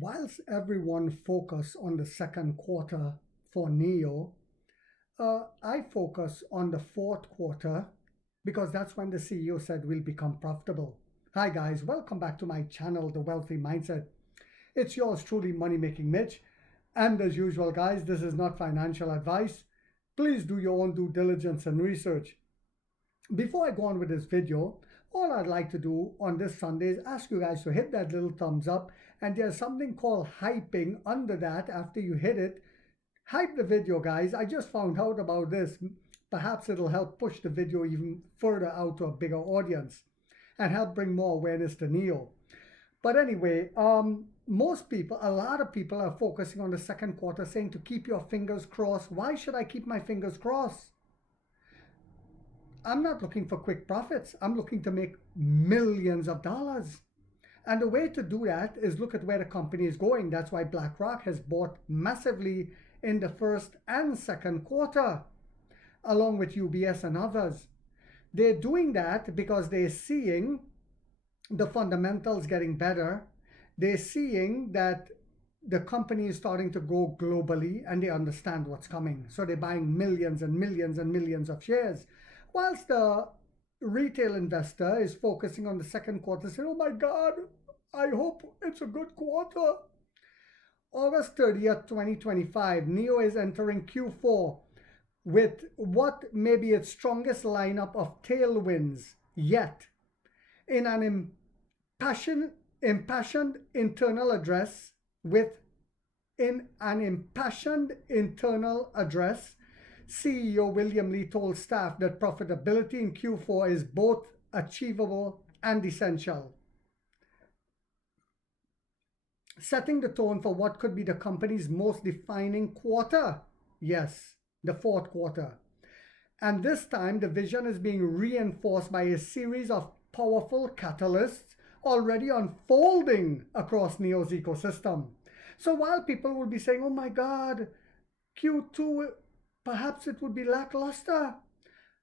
Whilst everyone focus on the second quarter for NEO, I focus on the fourth quarter because that's when the CEO said we'll become profitable. Hi guys, welcome back to my channel, The Wealthy Mindset. It's yours truly, Money Making Mitch. And as usual, guys, this is not financial advice. Please do your own due diligence and research. Before I go on with this video, all I'd like to do on this Sunday is ask you guys to hit that little thumbs up, and there's something called hyping under that. After you hit it, hype the video, guys. I just found out about this. Perhaps it'll help push the video even further out to a bigger audience and help bring more awareness to NEO. But anyway, most people, a lot of people are focusing on the second quarter, saying to keep your fingers crossed. Why should I keep my fingers crossed? I'm not looking for quick profits. I'm looking to make millions of dollars. And the way to do that is look at where the company is going. That's why BlackRock has bought massively in the first and second quarter, along with UBS and others. They're doing that because they're seeing the fundamentals getting better. They're seeing that the company is starting to grow globally and they understand what's coming. So they're buying millions and millions and millions of shares. Whilst the retail investor is focusing on the second quarter, saying, oh my God, I hope it's a good quarter. August 30th, 2025, NEO is entering Q4 with what may be its strongest lineup of tailwinds yet. In an impassioned internal address, CEO William Li told staff that profitability in Q4 is both achievable and essential, setting the tone for what could be the company's most defining quarter. Yes, the fourth quarter. And this time, the vision is being reinforced by a series of powerful catalysts already unfolding across NEO's ecosystem. So while people will be saying, oh my God, Q2, perhaps it would be lackluster,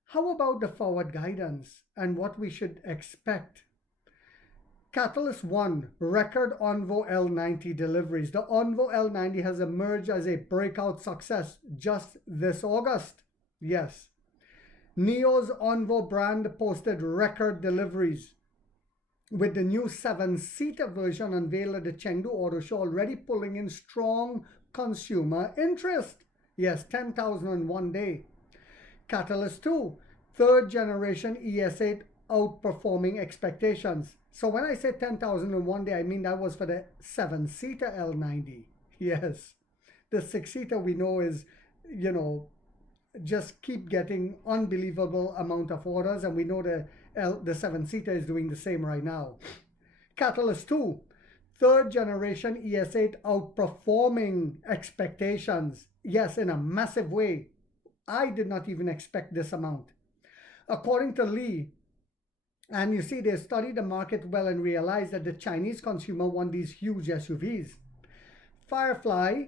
how about the forward guidance and what we should expect? Catalyst 1, record Onvo L90 deliveries. The Onvo L90 has emerged as a breakout success just this August. Yes. NEO's Onvo brand posted record deliveries, with the new 7-seater version unveiled at the Chengdu Auto Show already pulling in strong consumer interest. Yes, 10,000 in one day. Catalyst 2, third generation ES8 outperforming expectations. So when I say 10,000 in one day, I mean that was for the 7-seater L90. Yes, the 6-seater we know is, just keep getting unbelievable amount of orders, and we know the 7-seater is doing the same right now. Catalyst 2, third generation ES8 outperforming expectations. Yes, in a massive way. I did not even expect this amount. According to Li, and you see, they studied the market well and realized that the Chinese consumer want these huge SUVs. Firefly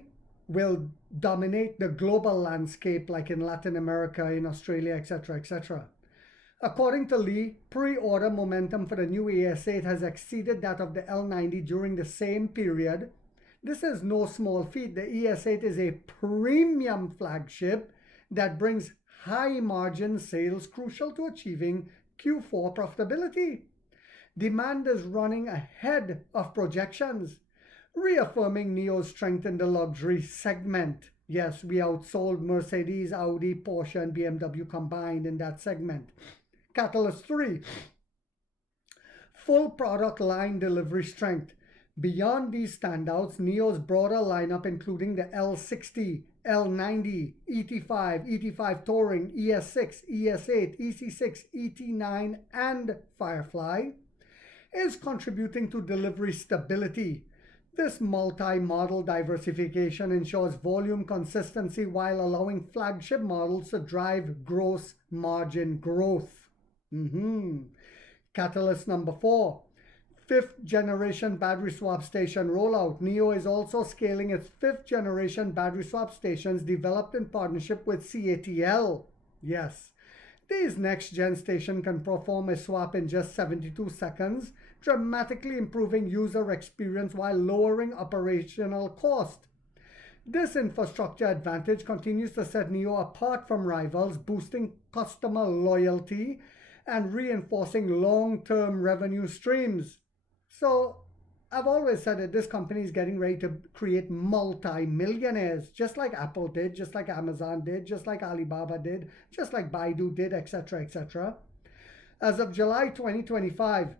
will dominate the global landscape, like in Latin America, in Australia, etc., etc. According to Li, pre-order momentum for the new ES8 has exceeded that of the L90 during the same period. This is no small feat. The ES8 is a premium flagship that brings high margin sales, crucial to achieving Q4 profitability. Demand is running ahead of projections, reaffirming NEO's strength in the luxury segment. Yes, we outsold Mercedes, Audi, Porsche, and BMW combined in that segment. Catalyst 3, full product line delivery strength. Beyond these standouts, NEO's broader lineup, including the L60, L90, ET5, ET5 Touring, ES6, ES8, EC6, ET9, and Firefly, is contributing to delivery stability. This multi-model diversification ensures volume consistency while allowing flagship models to drive gross margin growth. Catalyst number 4, fifth generation battery swap station rollout. NEO is also scaling its fifth generation battery swap stations developed in partnership with CATL. Yes, these next gen stations can perform a swap in just 72 seconds, dramatically improving user experience while lowering operational cost. This infrastructure advantage continues to set NIO apart from rivals, boosting customer loyalty and reinforcing long-term revenue streams. So I've always said that this company is getting ready to create multi-millionaires, just like Apple did, just like Amazon did, just like Alibaba did, just like Baidu did, etc., etc. As of July 2025,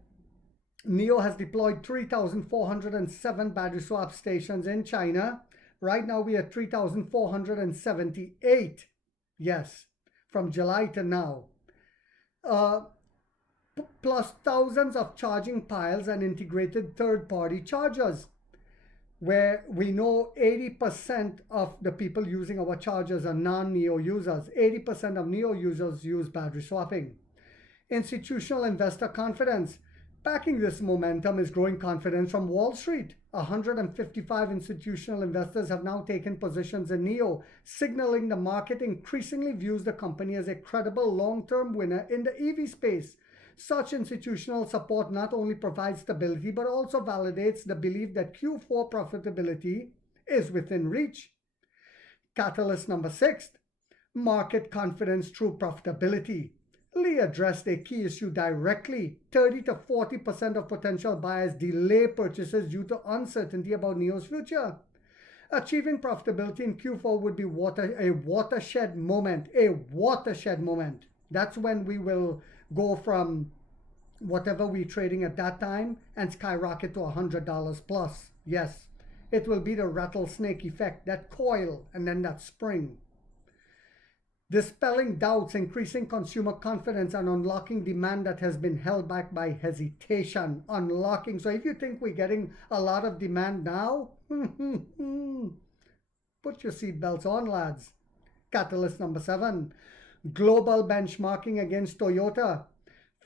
NIO has deployed 3,407 battery swap stations in China. Right now we are 3,478. Yes, from July to now. Plus thousands of charging piles and integrated third-party chargers, where we know 80% of the people using our chargers are non-NIO users. 80% of NIO users use battery swapping. Institutional investor confidence. Backing this momentum is growing confidence from Wall Street. 155 institutional investors have now taken positions in NIO, signaling the market increasingly views the company as a credible long-term winner in the EV space. Such institutional support not only provides stability, but also validates the belief that Q4 profitability is within reach. Catalyst number 6, market confidence through profitability. Lee addressed a key issue directly. 30 to 40% of potential buyers delay purchases due to uncertainty about NIO's future. Achieving profitability in Q4 would be a watershed moment. A watershed moment. That's when we will go from whatever we're trading at that time and skyrocket to $100 plus. Yes, it will be the rattlesnake effect, that coil and then that spring. Dispelling doubts, increasing consumer confidence, and unlocking demand that has been held back by hesitation. Unlocking. So if you think we're getting a lot of demand now, put your seatbelts on, lads. Catalyst number 7, global benchmarking against Toyota.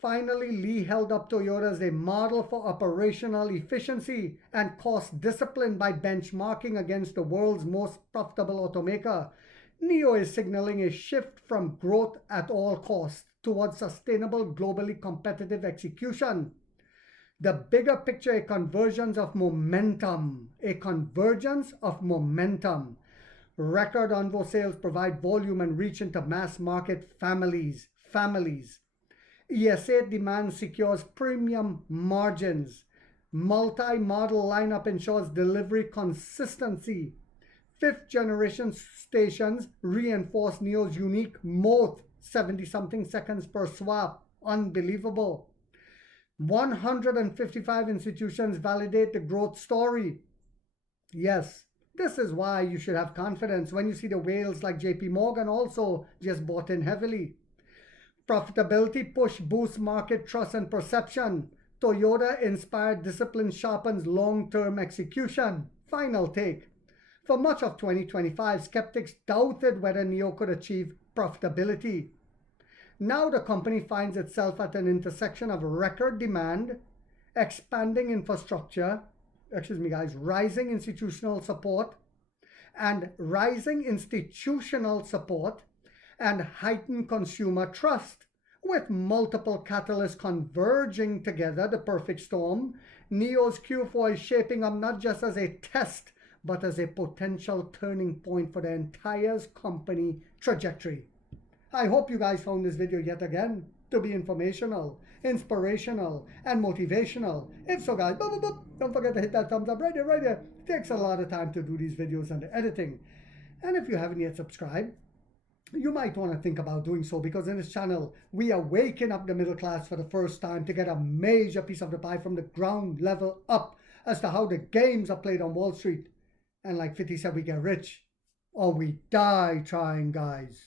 Finally, Lee held up Toyota as a model for operational efficiency and cost discipline by benchmarking against the world's most profitable automaker. NIO is signaling a shift from growth at all costs towards sustainable, globally competitive execution. The bigger picture, a convergence of momentum. A convergence of momentum. Record Envo sales provide volume and reach into mass market families. ES8 demand secures premium margins. Multi-model lineup ensures delivery consistency. 5th generation stations reinforce NIO's unique moat, 70-something seconds per swap. Unbelievable. 155 institutions validate the growth story. Yes, this is why you should have confidence when you see the whales like JP Morgan also just bought in heavily. Profitability push boosts market trust and perception. Toyota inspired discipline sharpens long-term execution. Final take. For much of 2025, skeptics doubted whether NIO could achieve profitability. Now the company finds itself at an intersection of record demand, expanding infrastructure, rising institutional support, and heightened consumer trust. With multiple catalysts converging together, the perfect storm, NIO's Q4 is shaping up not just as a test, but as a potential turning point for the entire company trajectory. I hope you guys found this video yet again to be informational, inspirational, and motivational. If so, guys, don't forget to hit that thumbs up right there. It takes a lot of time to do these videos and the editing. And if you haven't yet subscribed, you might want to think about doing so, because in this channel, we are waking up the middle class for the first time to get a major piece of the pie from the ground level up as to how the games are played on Wall Street. And like 50 said, we get rich or we die trying, guys.